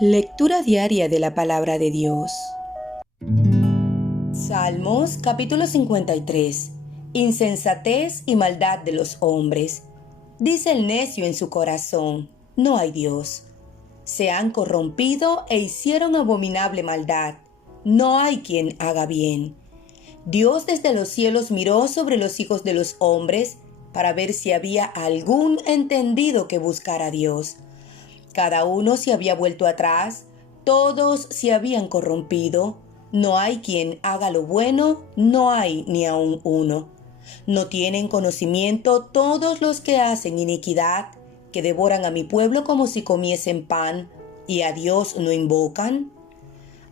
Lectura diaria de la palabra de Dios. Salmos capítulo 53. Insensatez y maldad de los hombres. Dice el necio en su corazón: no hay Dios. Se han corrompido e hicieron abominable maldad. No hay quien haga bien. Dios desde los cielos miró sobre los hijos de los hombres para ver si había algún entendido que buscara a Dios. Cada uno se había vuelto atrás, todos se habían corrompido. No hay quien haga lo bueno, no hay ni aun uno. No tienen conocimiento todos los que hacen iniquidad, que devoran a mi pueblo como si comiesen pan, y a Dios no invocan.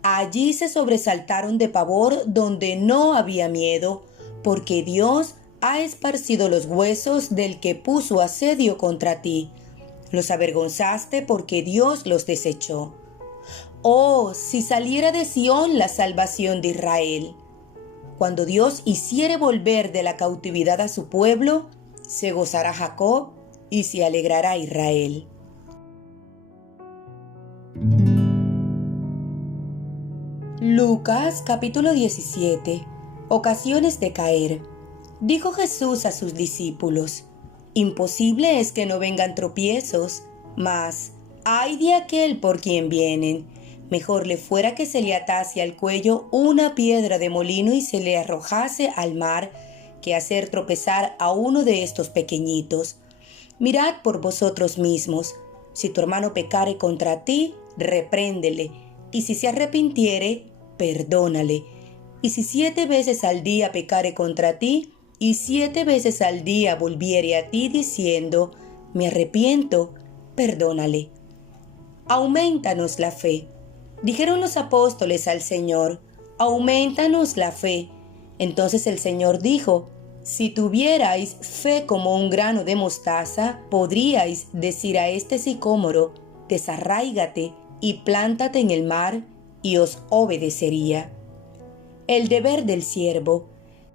Allí se sobresaltaron de pavor donde no había miedo, porque Dios ha esparcido los huesos del que puso asedio contra ti. Los avergonzaste porque Dios los desechó. Oh, si saliera de Sión la salvación de Israel. Cuando Dios hiciere volver de la cautividad a su pueblo, se gozará Jacob y se alegrará Israel. Lucas capítulo 17. Ocasiones de caer. Dijo Jesús a sus discípulos: imposible es que no vengan tropiezos, mas ay de aquel por quien vienen. Mejor le fuera que se le atase al cuello una piedra de molino y se le arrojase al mar, que hacer tropezar a uno de estos pequeñitos. Mirad por vosotros mismos. Si tu hermano pecare contra ti, repréndele, y si se arrepintiere, perdónale. Y si 7 veces al día pecare contra ti, y 7 veces al día volviere a ti diciendo: me arrepiento, perdónale. Aumentanos la fe. Dijeron los apóstoles al Señor: aumentanos la fe. Entonces el Señor dijo: si tuvierais fe como un grano de mostaza, podríais decir a este sicómoro: desarráigate y plántate en el mar, y os obedecería. El deber del siervo.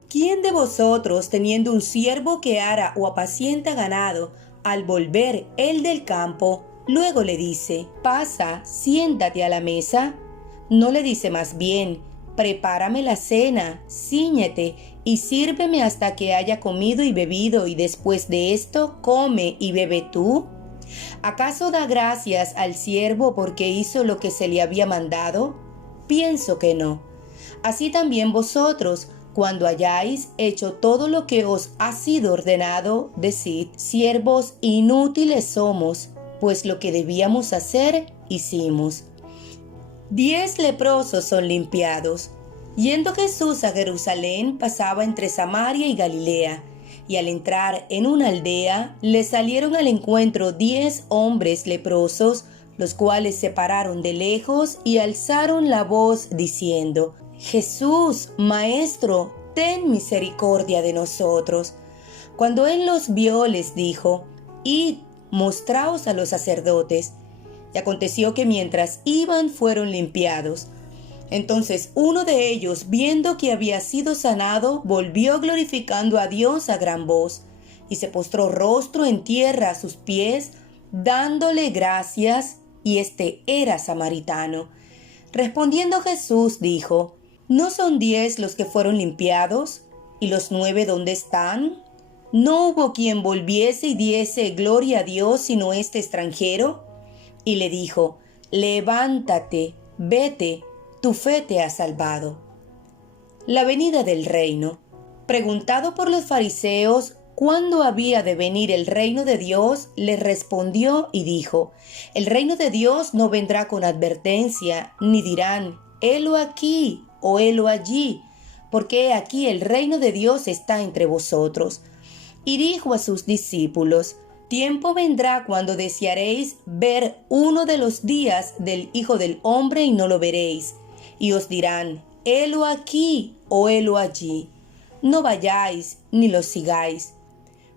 ¿Quién de vosotros, teniendo un siervo que ara o apacienta ganado, al volver él del campo, luego le dice: pasa, siéntate a la mesa? ¿No le dice más bien: prepárame la cena, cíñete y sírveme hasta que haya comido y bebido, y después de esto come y bebe tú? ¿Acaso da gracias al siervo porque hizo lo que se le había mandado? Pienso que no. Así también vosotros, cuando hayáis hecho todo lo que os ha sido ordenado, decid: siervos inútiles somos, pues lo que debíamos hacer, hicimos. 10 leprosos son limpiados. Yendo Jesús a Jerusalén, pasaba entre Samaria y Galilea, y al entrar en una aldea, le salieron al encuentro 10 hombres leprosos, los cuales se pararon de lejos y alzaron la voz diciendo: Jesús, Maestro, ten misericordia de nosotros. Cuando él los vio, les dijo: id, mostraos a los sacerdotes. Y aconteció que mientras iban, fueron limpiados. Entonces uno de ellos, viendo que había sido sanado, volvió glorificando a Dios a gran voz, y se postró rostro en tierra a sus pies, dándole gracias, y este era samaritano. Respondiendo Jesús dijo: ¿no son 10 los que fueron limpiados? ¿Y los 9 dónde están? ¿No hubo quien volviese y diese gloria a Dios sino este extranjero? Y le dijo: levántate, vete, tu fe te ha salvado. La venida del reino. Preguntado por los fariseos cuándo había de venir el reino de Dios, les respondió y dijo: el reino de Dios no vendrá con advertencia, ni dirán: helo aquí o helo allí, porque he aquí el reino de Dios está entre vosotros. Y dijo a sus discípulos: tiempo vendrá cuando desearéis ver uno de los días del Hijo del Hombre y no lo veréis, y os dirán: helo aquí o helo allí. No vayáis ni lo sigáis,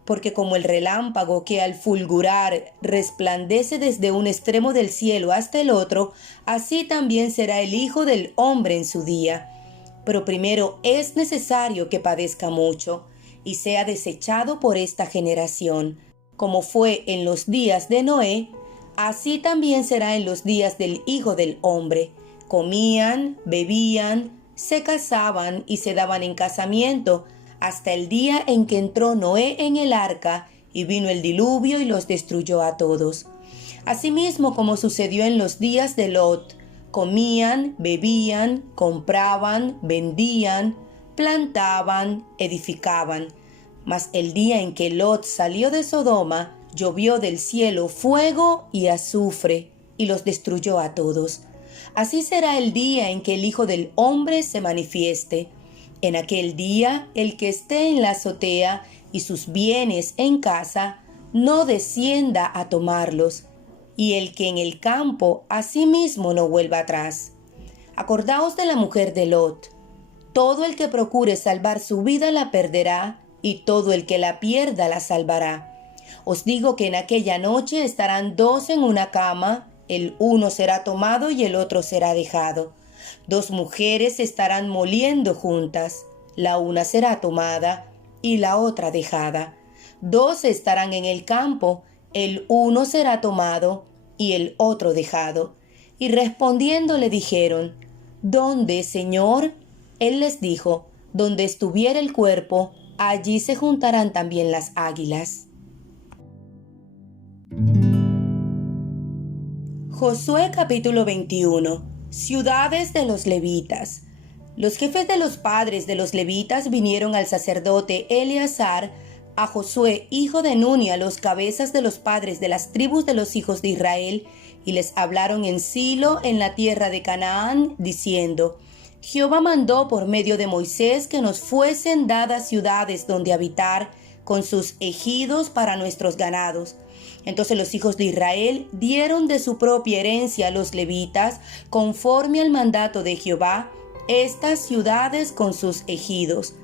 porque como el relámpago que al fulgurar resplandece desde un extremo del cielo hasta el otro, así también será el Hijo del Hombre en su día. Pero primero es necesario que padezca mucho y sea desechado por esta generación. Como fue en los días de Noé, así también será en los días del Hijo del Hombre. Comían, bebían, se casaban y se daban en casamiento, hasta el día en que entró Noé en el arca, y vino el diluvio y los destruyó a todos. Asimismo, como sucedió en los días de Lot, comían, bebían, compraban, vendían, plantaban, edificaban. Mas el día en que Lot salió de Sodoma, llovió del cielo fuego y azufre, y los destruyó a todos. Así será el día en que el Hijo del Hombre se manifieste. En aquel día, el que esté en la azotea y sus bienes en casa, no descienda a tomarlos, y el que en el campo asimismo no vuelva atrás. Acordaos de la mujer de Lot. Todo el que procure salvar su vida la perderá, y todo el que la pierda la salvará. Os digo que en aquella noche estarán dos en una cama, el uno será tomado y el otro será dejado. Dos mujeres estarán moliendo juntas, la una será tomada y la otra dejada. Dos estarán en el campo, el uno será tomado y el otro dejado. Y respondiendo le dijeron: ¿Dónde, Señor? Él les dijo: donde estuviera el cuerpo, allí se juntarán también las águilas. Josué capítulo 21. Ciudades de los levitas. Los jefes de los padres de los levitas vinieron al sacerdote Eleazar, a Josué hijo de Nuni, a los cabezas de los padres de las tribus de los hijos de Israel, y les hablaron en Silo, en la tierra de Canaán, diciendo: Jehová mandó por medio de Moisés que nos fuesen dadas ciudades donde habitar, con sus ejidos para nuestros ganados. Entonces los hijos de Israel dieron de su propia herencia a los levitas, conforme al mandato de Jehová, estas ciudades con sus ejidos.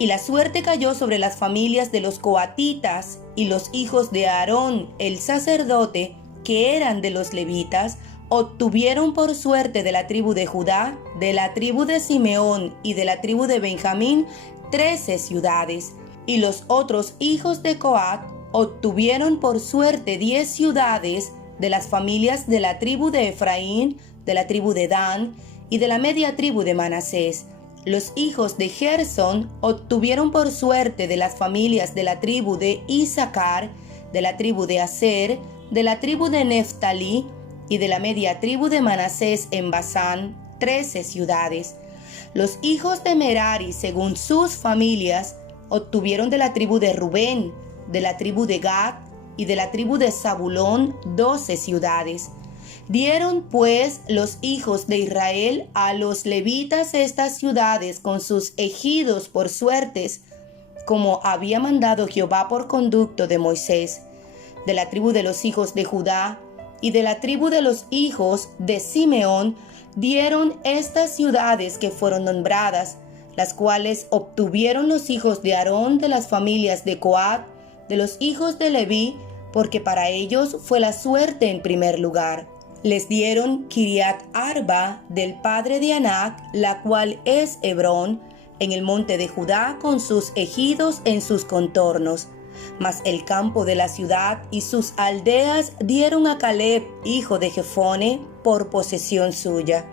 Y la suerte cayó sobre las familias de los coatitas, y los hijos de Aarón, el sacerdote, que eran de los levitas, obtuvieron por suerte de la tribu de Judá, de la tribu de Simeón y de la tribu de Benjamín 13 ciudades. Y los otros hijos de Coat obtuvieron por suerte 10 ciudades de las familias de la tribu de Efraín, de la tribu de Dan y de la media tribu de Manasés. Los hijos de Gersón obtuvieron por suerte de las familias de la tribu de Isaacar, de la tribu de Aser, de la tribu de Neftalí y de la media tribu de Manasés en Basán 13 ciudades. Los hijos de Merari, según sus familias, obtuvieron de la tribu de Rubén, de la tribu de Gad y de la tribu de Zabulón 12 ciudades. Dieron pues los hijos de Israel a los levitas estas ciudades con sus ejidos por suertes, como había mandado Jehová por conducto de Moisés. De la tribu de los hijos de Judá y de la tribu de los hijos de Simeón dieron estas ciudades que fueron nombradas, las cuales obtuvieron los hijos de Aarón de las familias de Coat, de los hijos de Leví, porque para ellos fue la suerte en primer lugar. Les dieron Kiriat Arba del padre de Anac, la cual es Hebrón, en el monte de Judá, con sus ejidos en sus contornos. Mas el campo de la ciudad y sus aldeas dieron a Caleb, hijo de Jefone, por posesión suya.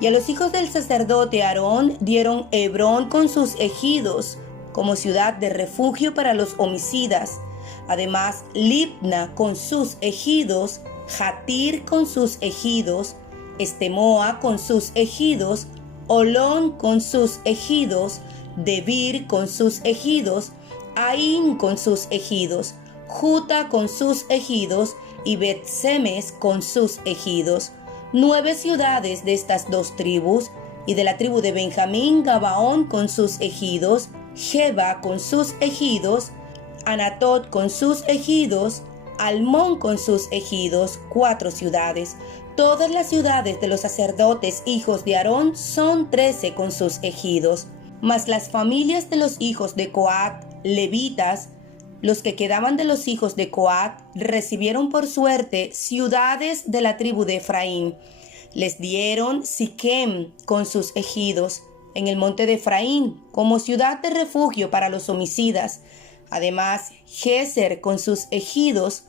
Y a los hijos del sacerdote Aarón dieron Hebrón con sus ejidos, como ciudad de refugio para los homicidas. Además, Libna con sus ejidos, Jatir con sus ejidos, Estemoa con sus ejidos, Olón con sus ejidos, Debir con sus ejidos, Aín con sus ejidos, Juta con sus ejidos y Bet-Semes con sus ejidos. 9 ciudades de estas dos tribus, y de la tribu de Benjamín, Gabaón con sus ejidos, Geba con sus ejidos, Anatot con sus ejidos, Almón con sus ejidos, 4 ciudades. Todas las ciudades de los sacerdotes hijos de Aarón son 13 con sus ejidos. Mas las familias de los hijos de Coat, levitas, los que quedaban de los hijos de Coat, recibieron por suerte ciudades de la tribu de Efraín. Les dieron Siquem con sus ejidos, en el monte de Efraín, como ciudad de refugio para los homicidas. Además, Geser con sus ejidos,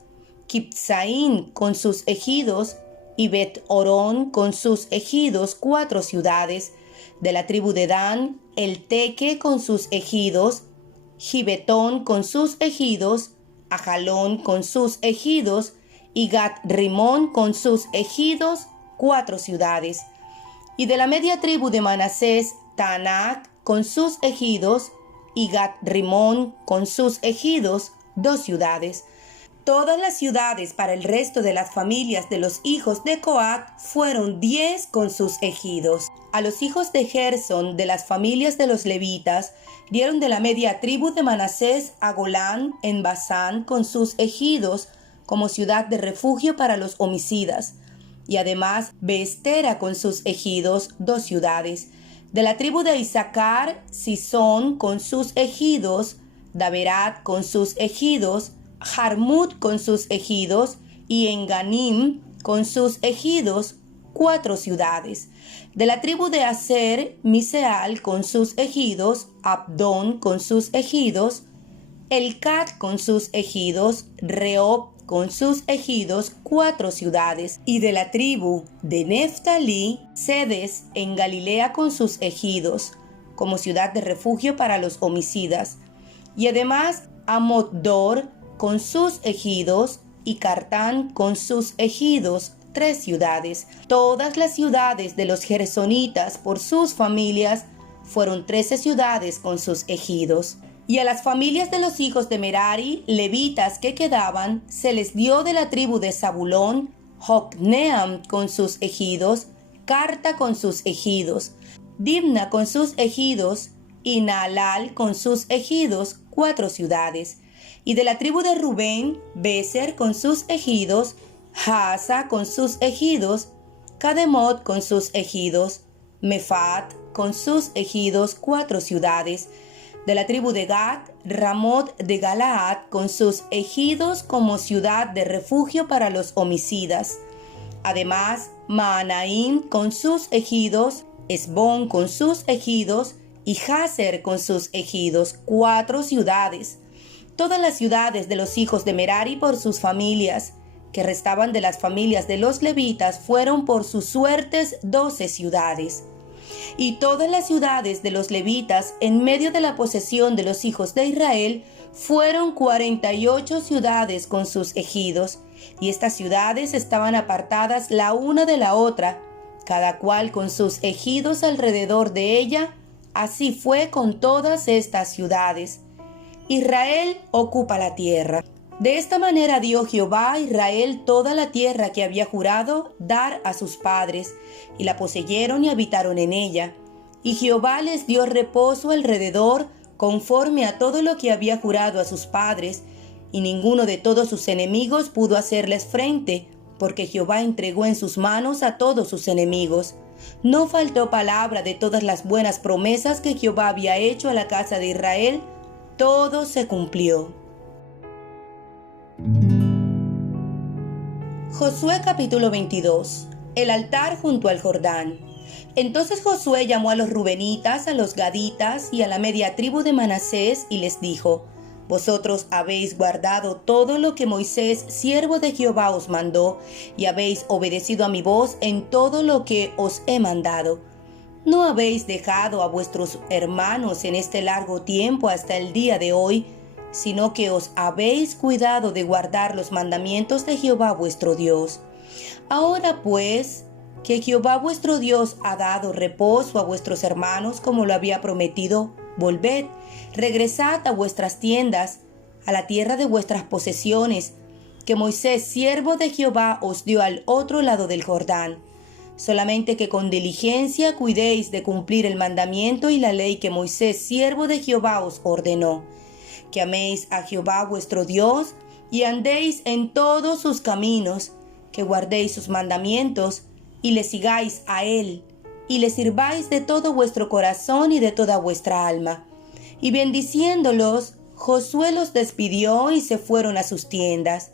Kibzaín con sus ejidos, y Bet-Orón con sus ejidos, 4 ciudades. De la tribu de Dan, el Teque con sus ejidos, Gibetón con sus ejidos, Ajalón con sus ejidos, y Gat-Rimón con sus ejidos, 4 ciudades. Y de la media tribu de Manasés, Taanac con sus ejidos, y Gat-Rimón con sus ejidos, 2 ciudades. Todas las ciudades para el resto de las familias de los hijos de Coat fueron 10 con sus ejidos. A los hijos de Gersón de las familias de los levitas dieron de la media tribu de Manasés a Golán en Basán con sus ejidos como ciudad de refugio para los homicidas, y además Beestera con sus ejidos, 2 ciudades. De la tribu de Isaacar, Sisón con sus ejidos, Daberat con sus ejidos, Jarmut con sus ejidos, y Enganim con sus ejidos, 4 ciudades. De la tribu de Aser, Miseal con sus ejidos, Abdón con sus ejidos, Elcat con sus ejidos, Rehob con sus ejidos, 4 ciudades. Y de la tribu de Neftalí, Sedes en Galilea con sus ejidos, como ciudad de refugio para los homicidas. Y además Amot-Dor con sus ejidos, y Cartán con sus ejidos, 3 ciudades. Todas las ciudades de los gersonitas por sus familias fueron 13 ciudades con sus ejidos. Y a las familias de los hijos de Merari, levitas que quedaban, se les dio de la tribu de Zabulón, Jocneam con sus ejidos, Carta con sus ejidos, Dimna con sus ejidos, y Naalal con sus ejidos, 4 ciudades. Y de la tribu de Rubén, Beser con sus ejidos, Jaasa con sus ejidos, Cademot con sus ejidos, Mefat con sus ejidos, 4 ciudades. De la tribu de Gad, Ramot de Galaad con sus ejidos como ciudad de refugio para los homicidas. Además, Maanaim con sus ejidos, Esbón con sus ejidos, y Jazer con sus ejidos, 4 ciudades. Todas las ciudades de los hijos de Merari por sus familias, que restaban de las familias de los levitas, fueron por sus suertes 12 ciudades. Y todas las ciudades de los levitas en medio de la posesión de los hijos de Israel fueron 48 ciudades con sus ejidos, y estas ciudades estaban apartadas la una de la otra, cada cual con sus ejidos alrededor de ella. Así fue con todas estas ciudades. Israel ocupa la tierra. De esta manera dio Jehová a Israel toda la tierra que había jurado dar a sus padres, y la poseyeron y habitaron en ella. Y Jehová les dio reposo alrededor, conforme a todo lo que había jurado a sus padres, y ninguno de todos sus enemigos pudo hacerles frente, porque Jehová entregó en sus manos a todos sus enemigos. No faltó palabra de todas las buenas promesas que Jehová había hecho a la casa de Israel, todo se cumplió. Josué capítulo 22. El altar junto al Jordán. Entonces Josué llamó a los rubenitas, a los gaditas y a la media tribu de Manasés y les dijo: Vosotros habéis guardado todo lo que Moisés, siervo de Jehová, os mandó, y habéis obedecido a mi voz en todo lo que os he mandado. ¿No habéis dejado a vuestros hermanos en este largo tiempo hasta el día de hoy, sino que os habéis cuidado de guardar los mandamientos de Jehová vuestro Dios? Ahora pues, que Jehová vuestro Dios ha dado reposo a vuestros hermanos como lo había prometido, volved, regresad a vuestras tiendas, a la tierra de vuestras posesiones, que Moisés, siervo de Jehová, os dio al otro lado del Jordán. Solamente que con diligencia cuidéis de cumplir el mandamiento y la ley que Moisés, siervo de Jehová, os ordenó. Que améis a Jehová vuestro Dios y andéis en todos sus caminos, que guardéis sus mandamientos y le sigáis a él, y le sirváis de todo vuestro corazón y de toda vuestra alma. Y bendiciéndolos, Josué los despidió y se fueron a sus tiendas.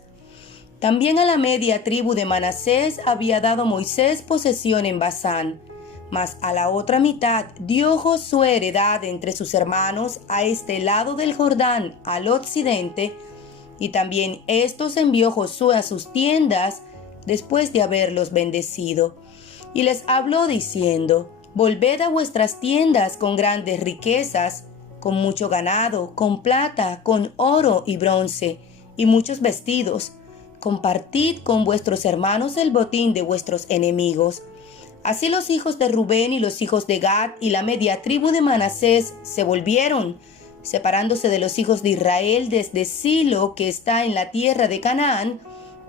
También a la media tribu de Manasés había dado Moisés posesión en Basán, mas a la otra mitad dio Josué heredad entre sus hermanos a este lado del Jordán, al occidente, Y también estos envió Josué a sus tiendas después de haberlos bendecido. Y les habló diciendo: volved a vuestras tiendas con grandes riquezas, con mucho ganado, con plata, con oro y bronce, y muchos vestidos. Compartid con vuestros hermanos el botín de vuestros enemigos. Así los hijos de Rubén y los hijos de Gad y la media tribu de Manasés se volvieron, separándose de los hijos de Israel desde Silo, que está en la tierra de Canaán,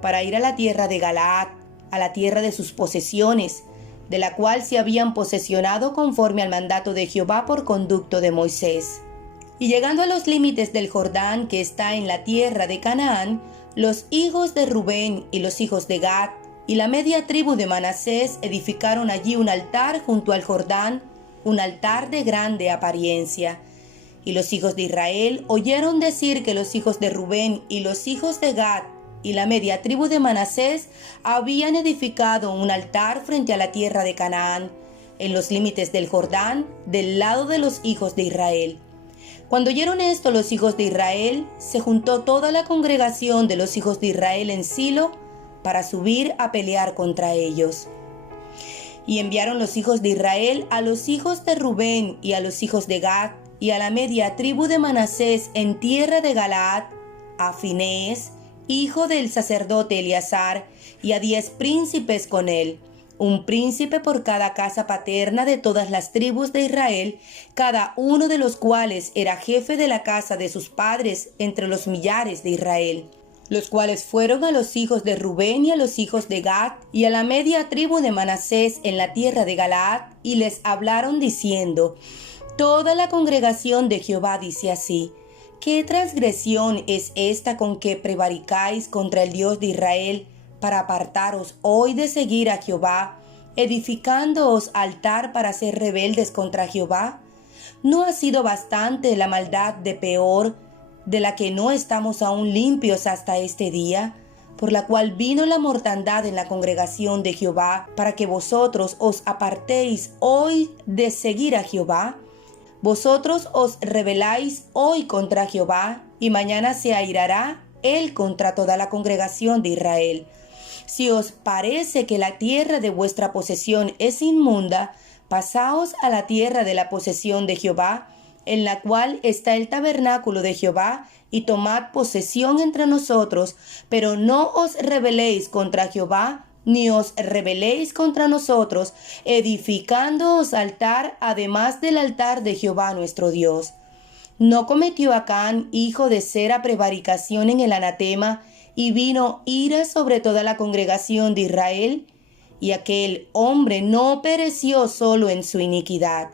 para ir a la tierra de Galaad, a la tierra de sus posesiones, de la cual se habían posesionado conforme al mandato de Jehová por conducto de Moisés. Y llegando a los límites del Jordán, que está en la tierra de Canaán, los hijos de Rubén y los hijos de Gad y la media tribu de Manasés edificaron allí un altar junto al Jordán, un altar de grande apariencia. Y los hijos de Israel oyeron decir que los hijos de Rubén y los hijos de Gad y la media tribu de Manasés habían edificado un altar frente a la tierra de Canaán, en los límites del Jordán, del lado de los hijos de Israel. Cuando oyeron esto los hijos de Israel, se juntó toda la congregación de los hijos de Israel en Silo para subir a pelear contra ellos. Y enviaron los hijos de Israel a los hijos de Rubén y a los hijos de Gad y a la media tribu de Manasés en tierra de Galaad, a Finehés, hijo del sacerdote Eleazar, y a 10 príncipes con él, un príncipe por cada casa paterna de todas las tribus de Israel, cada uno de los cuales era jefe de la casa de sus padres entre los millares de Israel, los cuales fueron a los hijos de Rubén y a los hijos de Gad y a la media tribu de Manasés en la tierra de Galaad, y les hablaron diciendo: toda la congregación de Jehová dice así: ¿qué transgresión es esta con que prevaricáis contra el Dios de Israel, para apartaros hoy de seguir a Jehová, edificándoos altar para ser rebeldes contra Jehová? ¿No ha sido bastante la maldad de Peor, de la que no estamos aún limpios hasta este día, por la cual vino la mortandad en la congregación de Jehová, para que vosotros os apartéis hoy de seguir a Jehová? Vosotros os rebeláis hoy contra Jehová, y mañana se airará él contra toda la congregación de Israel. Si os parece que la tierra de vuestra posesión es inmunda, pasaos a la tierra de la posesión de Jehová, en la cual está el tabernáculo de Jehová, y tomad posesión entre nosotros, pero no os rebeléis contra Jehová, ni os rebeléis contra nosotros, edificándoos altar además del altar de Jehová nuestro Dios. ¿No cometió Acán, hijo de Sera, prevaricación en el anatema, y vino ira sobre toda la congregación de Israel? Y aquel hombre no pereció solo en su iniquidad.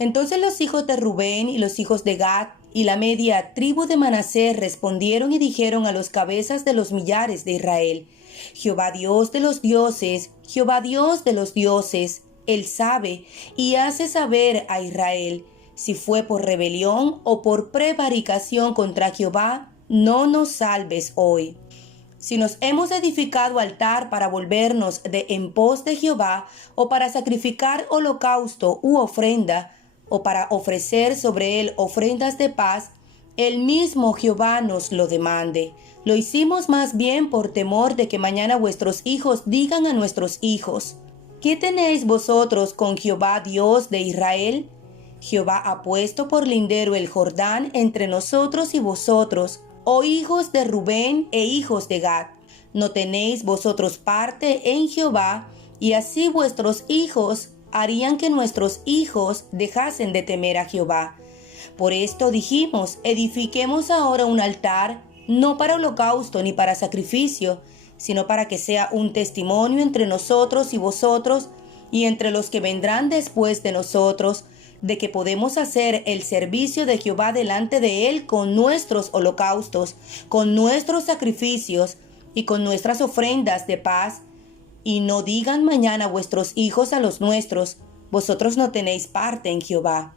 Entonces los hijos de Rubén y los hijos de Gad y la media tribu de Manasés respondieron y dijeron a los cabezas de los millares de Israel: Jehová Dios de los dioses, Jehová Dios de los dioses, Él sabe y hace saber a Israel, si fue por rebelión o por prevaricación contra Jehová, no nos salves hoy. Si nos hemos edificado altar para volvernos de en pos de Jehová, o para sacrificar holocausto u ofrenda, o para ofrecer sobre él ofrendas de paz, el mismo Jehová nos lo demande. Lo hicimos más bien por temor de que mañana vuestros hijos digan a nuestros hijos: ¿qué tenéis vosotros con Jehová Dios de Israel? Jehová ha puesto por lindero el Jordán entre nosotros y vosotros, oh hijos de Rubén e hijos de Gad. No tenéis vosotros parte en Jehová, y así vuestros hijos harían que nuestros hijos dejasen de temer a Jehová. Por esto dijimos: edifiquemos ahora un altar, no para holocausto ni para sacrificio, sino para que sea un testimonio entre nosotros y vosotros, y entre los que vendrán después de nosotros, de que podemos hacer el servicio de Jehová delante de él con nuestros holocaustos, con nuestros sacrificios y con nuestras ofrendas de paz. Y no digan mañana vuestros hijos a los nuestros: vosotros no tenéis parte en Jehová.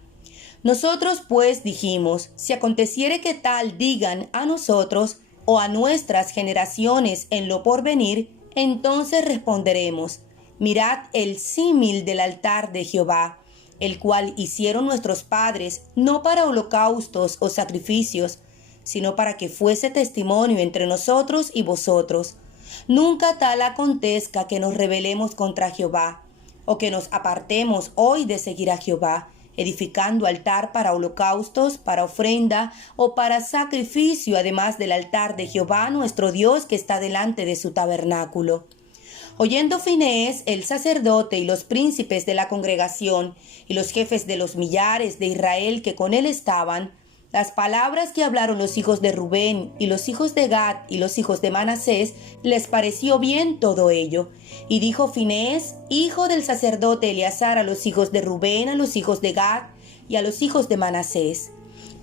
Nosotros pues dijimos: si aconteciere que tal digan a nosotros o a nuestras generaciones en lo porvenir, entonces responderemos: mirad el símil del altar de Jehová, el cual hicieron nuestros padres, no para holocaustos o sacrificios, sino para que fuese testimonio entre nosotros y vosotros. Nunca tal acontezca que nos rebelemos contra Jehová, o que nos apartemos hoy de seguir a Jehová, edificando altar para holocaustos, para ofrenda o para sacrificio, además del altar de Jehová nuestro Dios que está delante de su tabernáculo. Oyendo Finees, el sacerdote, y los príncipes de la congregación, y los jefes de los millares de Israel que con él estaban, las palabras que hablaron los hijos de Rubén, y los hijos de Gad, y los hijos de Manasés, les pareció bien todo ello. Y dijo Finees, hijo del sacerdote Eleazar, a los hijos de Rubén, a los hijos de Gad, y a los hijos de Manasés: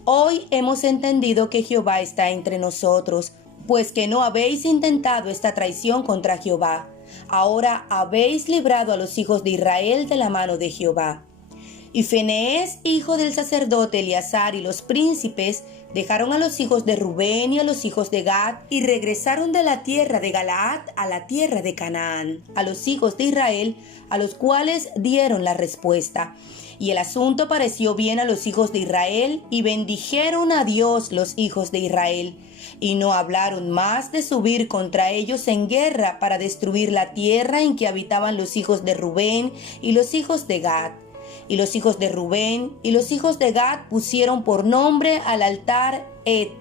Hoy hemos entendido que Jehová está entre nosotros, pues que no habéis intentado esta traición contra Jehová. Ahora habéis librado a los hijos de Israel de la mano de Jehová. Y Finees, hijo del sacerdote Eleazar, y los príncipes dejaron a los hijos de Rubén y a los hijos de Gad, y regresaron de la tierra de Galaad a la tierra de Canaán, a los hijos de Israel, a los cuales dieron la respuesta. Y el asunto pareció bien a los hijos de Israel, y bendijeron a Dios los hijos de Israel. Y no hablaron más de subir contra ellos en guerra para destruir la tierra en que habitaban los hijos de Rubén y los hijos de Gad. Y los hijos de Rubén y los hijos de Gad pusieron por nombre al altar Et,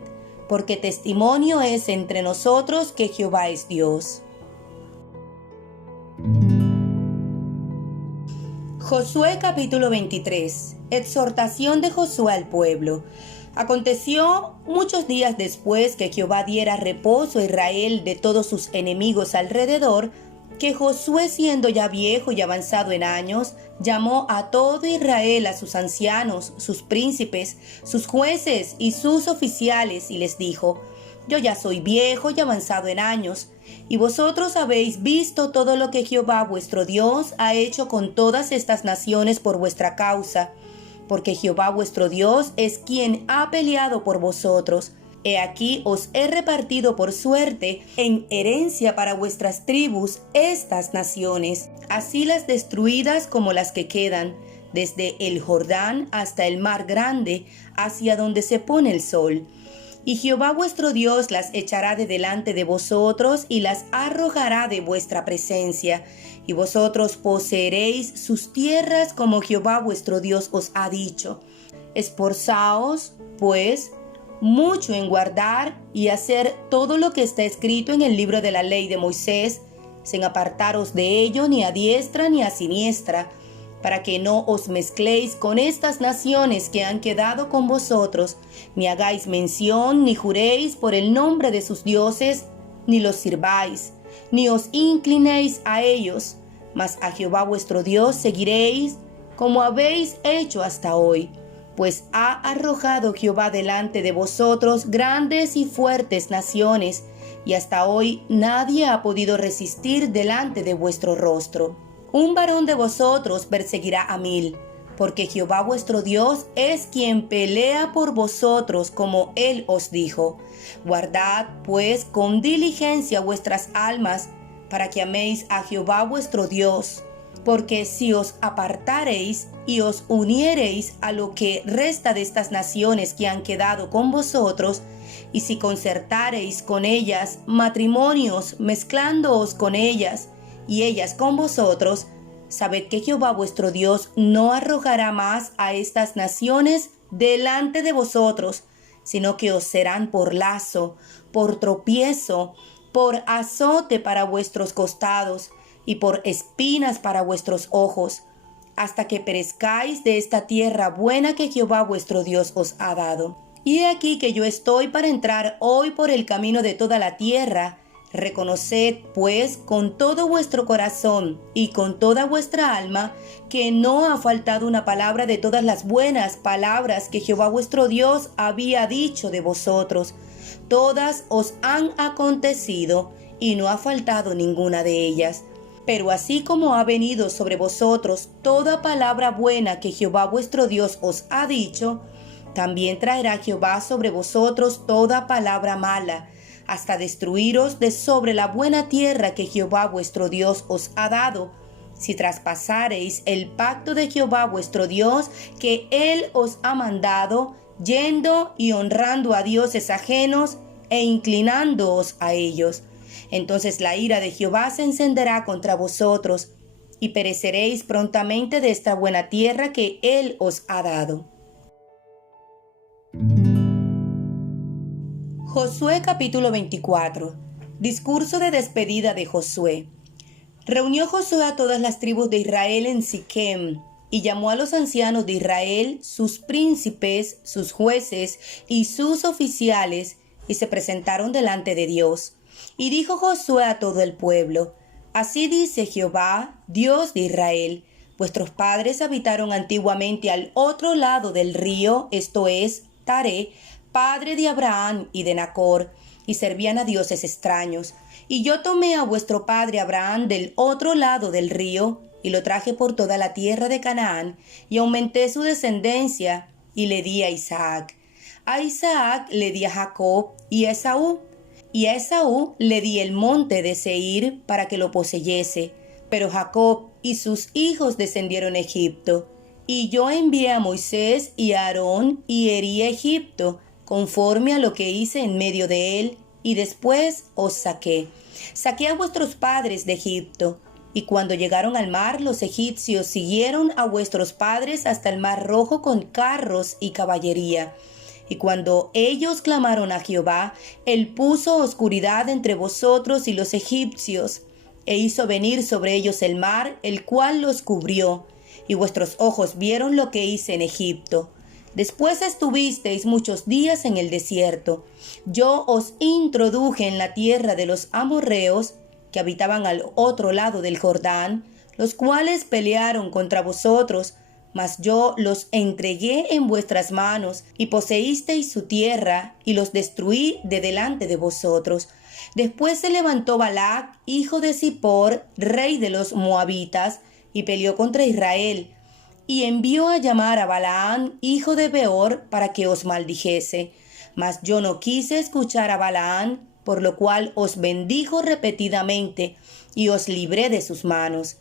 porque testimonio es entre nosotros que Jehová es Dios. Josué capítulo 23. Exhortación de Josué al pueblo. Aconteció muchos días después que Jehová diera reposo a Israel de todos sus enemigos alrededor, que Josué, siendo ya viejo y avanzado en años, llamó a todo Israel, a sus ancianos, sus príncipes, sus jueces y sus oficiales, y les dijo: Yo ya soy viejo y avanzado en años, y vosotros habéis visto todo lo que Jehová vuestro Dios ha hecho con todas estas naciones por vuestra causa, porque Jehová vuestro Dios es quien ha peleado por vosotros. He aquí os he repartido por suerte en herencia para vuestras tribus estas naciones, así las destruidas como las que quedan, desde el Jordán hasta el mar grande, hacia donde se pone el sol. Y Jehová vuestro Dios las echará de delante de vosotros y las arrojará de vuestra presencia, y vosotros poseeréis sus tierras como Jehová vuestro Dios os ha dicho. Esforzaos, pues, mucho en guardar y hacer todo lo que está escrito en el libro de la ley de Moisés, sin apartaros de ello ni a diestra ni a siniestra, para que no os mezcléis con estas naciones que han quedado con vosotros, ni hagáis mención, ni juréis por el nombre de sus dioses, ni los sirváis, ni os inclinéis a ellos, mas a Jehová vuestro Dios seguiréis, como habéis hecho hasta hoy. Pues ha arrojado Jehová delante de vosotros grandes y fuertes naciones, y hasta hoy nadie ha podido resistir delante de vuestro rostro. Un varón de vosotros perseguirá a 1000, porque Jehová vuestro Dios es quien pelea por vosotros, como él os dijo. Guardad, pues, con diligencia vuestras almas, para que améis a Jehová vuestro Dios. Porque si os apartareis y os uniereis a lo que resta de estas naciones que han quedado con vosotros, y si concertareis con ellas matrimonios, mezclándoos con ellas, y ellas con vosotros, sabed que Jehová vuestro Dios no arrojará más a estas naciones delante de vosotros, sino que os serán por lazo, por tropiezo, por azote para vuestros costados, y por espinas para vuestros ojos, hasta que perezcáis de esta tierra buena que Jehová vuestro Dios os ha dado. Y he aquí que yo estoy para entrar hoy por el camino de toda la tierra. Reconoced, pues, con todo vuestro corazón y con toda vuestra alma, que no ha faltado una palabra de todas las buenas palabras que Jehová vuestro Dios había dicho de vosotros. Todas os han acontecido, y no ha faltado ninguna de ellas. Pero así como ha venido sobre vosotros toda palabra buena que Jehová vuestro Dios os ha dicho, también traerá Jehová sobre vosotros toda palabra mala, hasta destruiros de sobre la buena tierra que Jehová vuestro Dios os ha dado, si traspasareis el pacto de Jehová vuestro Dios que él os ha mandado, yendo y honrando a dioses ajenos e inclinándoos a ellos. Entonces la ira de Jehová se encenderá contra vosotros, y pereceréis prontamente de esta buena tierra que Él os ha dado. Josué capítulo 24. Discurso de despedida de Josué. Reunió Josué a todas las tribus de Israel en Siquem, y llamó a los ancianos de Israel, sus príncipes, sus jueces y sus oficiales, y se presentaron delante de Dios. Y dijo Josué a todo el pueblo: Así dice Jehová, Dios de Israel: vuestros padres habitaron antiguamente al otro lado del río, esto es, Taré, padre de Abraham y de Nacor, y servían a dioses extraños. Y yo tomé a vuestro padre Abraham del otro lado del río, y lo traje por toda la tierra de Canaán, y aumenté su descendencia, y le di a Isaac. A Isaac le di a Jacob y a Esaú. Y a Esaú le di el monte de Seir para que lo poseyese. Pero Jacob y sus hijos descendieron a Egipto. Y yo envié a Moisés y a Aarón y herí a Egipto, conforme a lo que hice en medio de él, y después os saqué. Saqué a vuestros padres de Egipto. Y cuando llegaron al mar, los egipcios siguieron a vuestros padres hasta el mar Rojo con carros y caballería. Y cuando ellos clamaron a Jehová, él puso oscuridad entre vosotros y los egipcios, e hizo venir sobre ellos el mar, el cual los cubrió, y vuestros ojos vieron lo que hice en Egipto. Después estuvisteis muchos días en el desierto. Yo os introduje en la tierra de los amorreos, que habitaban al otro lado del Jordán, los cuales pelearon contra vosotros, mas yo los entregué en vuestras manos, y poseísteis su tierra, y los destruí de delante de vosotros. Después se levantó Balac, hijo de Zippor, rey de los moabitas, y peleó contra Israel, y envió a llamar a Balaán, hijo de Beor, para que os maldijese. Mas yo no quise escuchar a Balaán, por lo cual os bendijo repetidamente, y os libré de sus manos.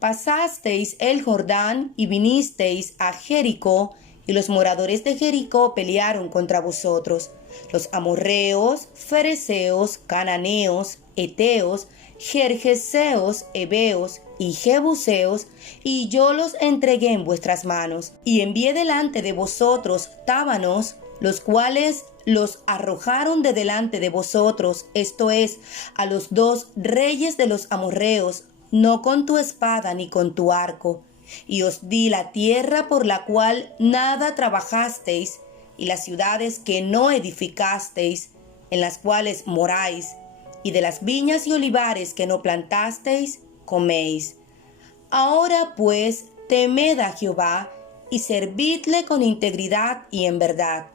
Pasasteis el Jordán y vinisteis a Jericó, y los moradores de Jericó pelearon contra vosotros, los amorreos, fereceos, cananeos, eteos, gergeseos, heveos y jebuseos, y yo los entregué en vuestras manos, y envié delante de vosotros tábanos, los cuales los arrojaron de delante de vosotros, esto es, a los dos reyes de los amorreos, no con tu espada ni con tu arco. Y os di la tierra por la cual nada trabajasteis, y las ciudades que no edificasteis, en las cuales moráis, y de las viñas y olivares que no plantasteis, coméis. Ahora pues, temed a Jehová, y servidle con integridad y en verdad.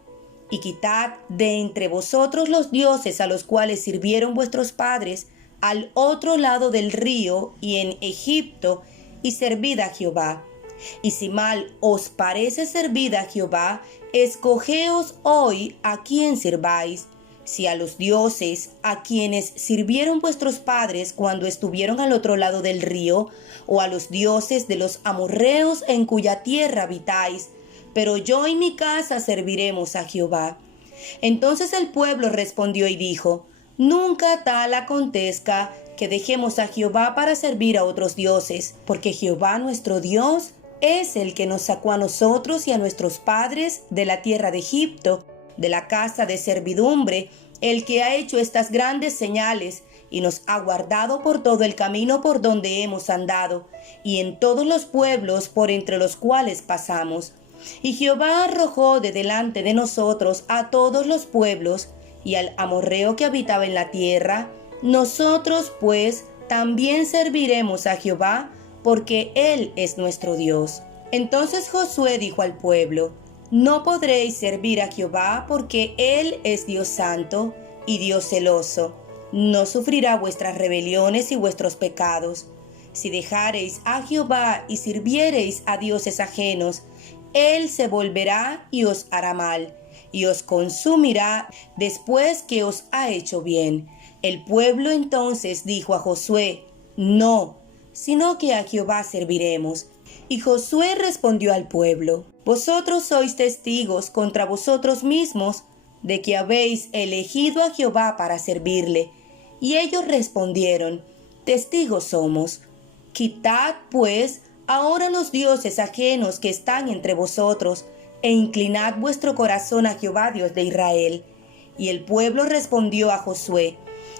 Y quitad de entre vosotros los dioses a los cuales sirvieron vuestros padres, al otro lado del río y en Egipto, y servid a Jehová. Y si mal os parece servir a Jehová, escogeos hoy a quién sirváis, si a los dioses a quienes sirvieron vuestros padres cuando estuvieron al otro lado del río, o a los dioses de los amorreos en cuya tierra habitáis, pero yo y mi casa serviremos a Jehová. Entonces el pueblo respondió y dijo: Nunca tal acontezca que dejemos a Jehová para servir a otros dioses, porque Jehová nuestro Dios es el que nos sacó a nosotros y a nuestros padres de la tierra de Egipto, de la casa de servidumbre, el que ha hecho estas grandes señales, y nos ha guardado por todo el camino por donde hemos andado, y en todos los pueblos por entre los cuales pasamos. Y Jehová arrojó de delante de nosotros a todos los pueblos, y al amorreo que habitaba en la tierra. Nosotros, pues, también serviremos a Jehová, porque Él es nuestro Dios. Entonces Josué dijo al pueblo: No podréis servir a Jehová, porque Él es Dios santo y Dios celoso. No sufrirá vuestras rebeliones y vuestros pecados. Si dejareis a Jehová y sirviereis a dioses ajenos, Él se volverá y os hará mal, y os consumirá después que os ha hecho bien. El pueblo entonces dijo a Josué: No, sino que a Jehová serviremos. Y Josué respondió al pueblo: Vosotros sois testigos contra vosotros mismos de que habéis elegido a Jehová para servirle. Y ellos respondieron: Testigos somos. Quitad, pues, ahora los dioses ajenos que están entre vosotros, e inclinad vuestro corazón a Jehová, Dios de Israel. Y el pueblo respondió a Josué: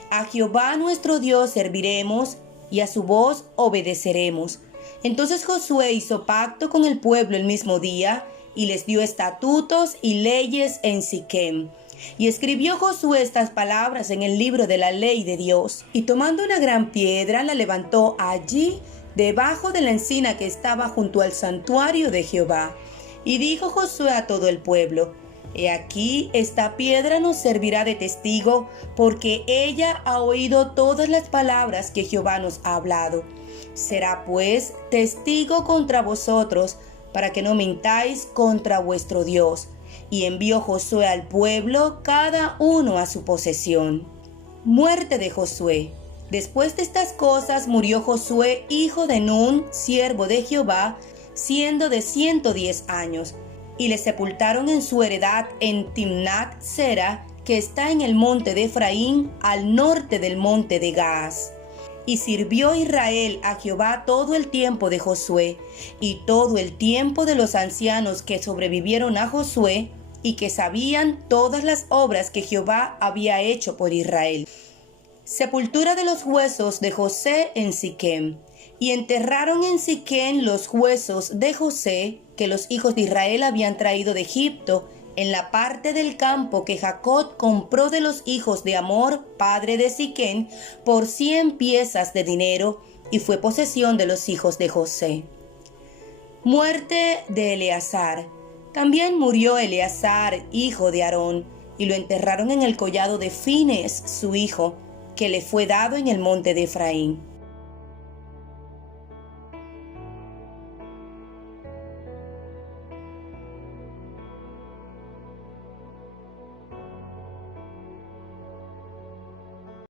A Jehová nuestro Dios serviremos, y a su voz obedeceremos. Entonces Josué hizo pacto con el pueblo el mismo día, y les dio estatutos y leyes en Siquem. Y escribió Josué estas palabras en el libro de la ley de Dios, y tomando una gran piedra la levantó allí, debajo de la encina que estaba junto al santuario de Jehová. Y dijo Josué a todo el pueblo: He aquí, esta piedra nos servirá de testigo, porque ella ha oído todas las palabras que Jehová nos ha hablado. Será pues testigo contra vosotros, para que no mintáis contra vuestro Dios. Y envió Josué al pueblo, cada uno a su posesión. Muerte de Josué. Después de estas cosas murió Josué, hijo de Nun, siervo de Jehová, siendo de 110 años. Y le sepultaron en su heredad en Timnat Sera, que está en el monte de Efraín, al norte del monte de Gaas. Y sirvió Israel a Jehová todo el tiempo de Josué, y todo el tiempo de los ancianos que sobrevivieron a Josué, y que sabían todas las obras que Jehová había hecho por Israel. Sepultura de los huesos de José en Siquem. Y enterraron en Siquem los huesos de José, que los hijos de Israel habían traído de Egipto, en la parte del campo que Jacob compró de los hijos de Amor, padre de Siquem, por 100 piezas de dinero, y fue posesión de los hijos de José. Muerte de Eleazar. También murió Eleazar, hijo de Aarón, y lo enterraron en el collado de Fines, su hijo, que le fue dado en el monte de Efraín.